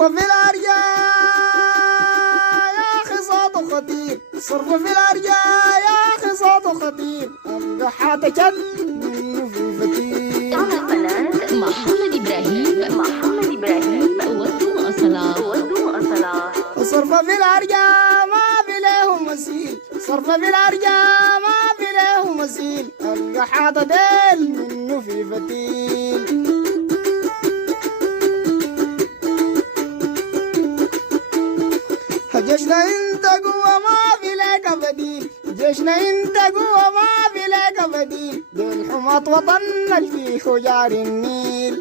في الأرجاء يا أخي صوته خطير، صرف في الأرجاء يا أخي صوته خطير، أبقى حاتشد منه في فتيل. القناة محمد إبراهيم ودوا أصلا صرف في الأرجاء ما في له مثيل، صرف في الأرجاء ما في له مثيل، أبقى حاتدل منه في فتيل. جيشنا انت قوة ما في لك بديل، جيشنا انت قوة ما في لك بديل، بالحماة وطننا اللي فيه جار النيل.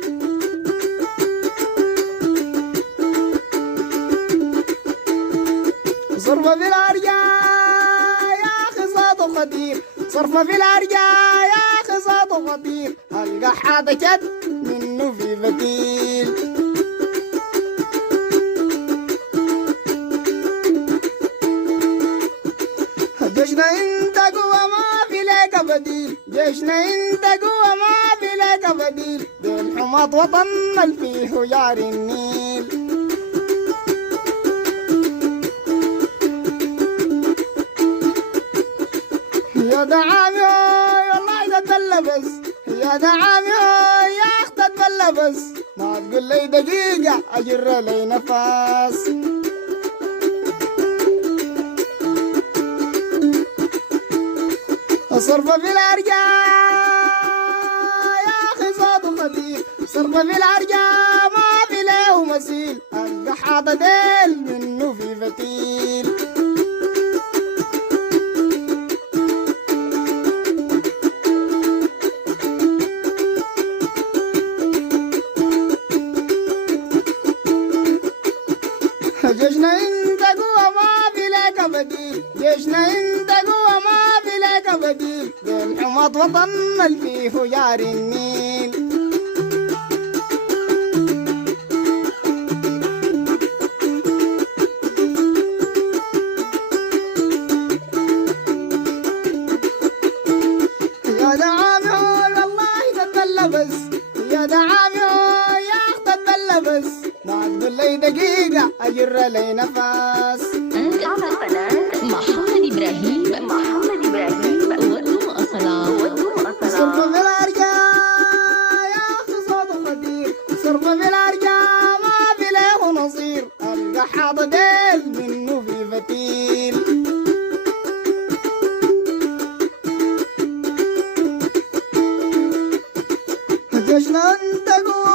صرف في الأرجاء يا أخي صوته خطير، صرف في الأرجاء يا أخي صوته خطير، ألقى حاطة جد منه في فتيل. جيشنا انت قوة ما في لك بديل، جيشنا انت قوة ما في لك بديل، بالحماة وطننا اللي فيه جار النيل. يا دعامي والله إذا تبلبس، يا دعامي يا أخت تبلبس، ما تقول لي دقيقة أجر لي نفس. صرف في الأرجاء يا أخي صوته خطير، صرف في الأرجاء ما في له مثيل، ألقى حاطة ديل منه في فتيل. جيشنا انت قوة ما في لك بديل، جيشنا انت قوة ما في لك بديل، بالحماة وطننا اللي فيه جار النيل. يا دعامي والله تتبلبس، يا دعامي يا أخت تتبلبس، ما تقول لي دقيقة أجر لي نفس. على قناة محمد إبراهيم ودوا أصلا صرف في الأرجاء يا أخي صوته خطير، صرف في الأرجاء ما في له نصير، ألقى حاطة ديل منه في فتيل. جيشنا انت قوة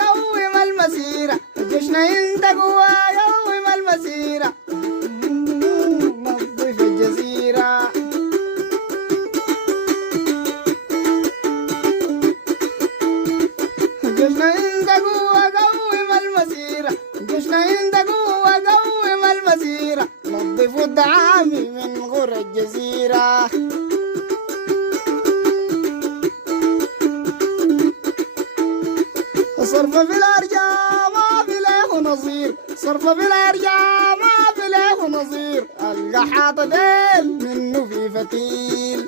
قوم المسيرة، جيشنا انت قوة قوم المسيرة، نظف الجزيرة. جيشنا انت قوة قوم المسيرة، جيشنا انت قوة قوم المسيرة، نظفوا الدعامي من غر الجزيرة. صرف في الأرجاء ما في له نظير، صرف في الأرجاء ما في له نظير، ألقى حاطة ديل منه في فتيل.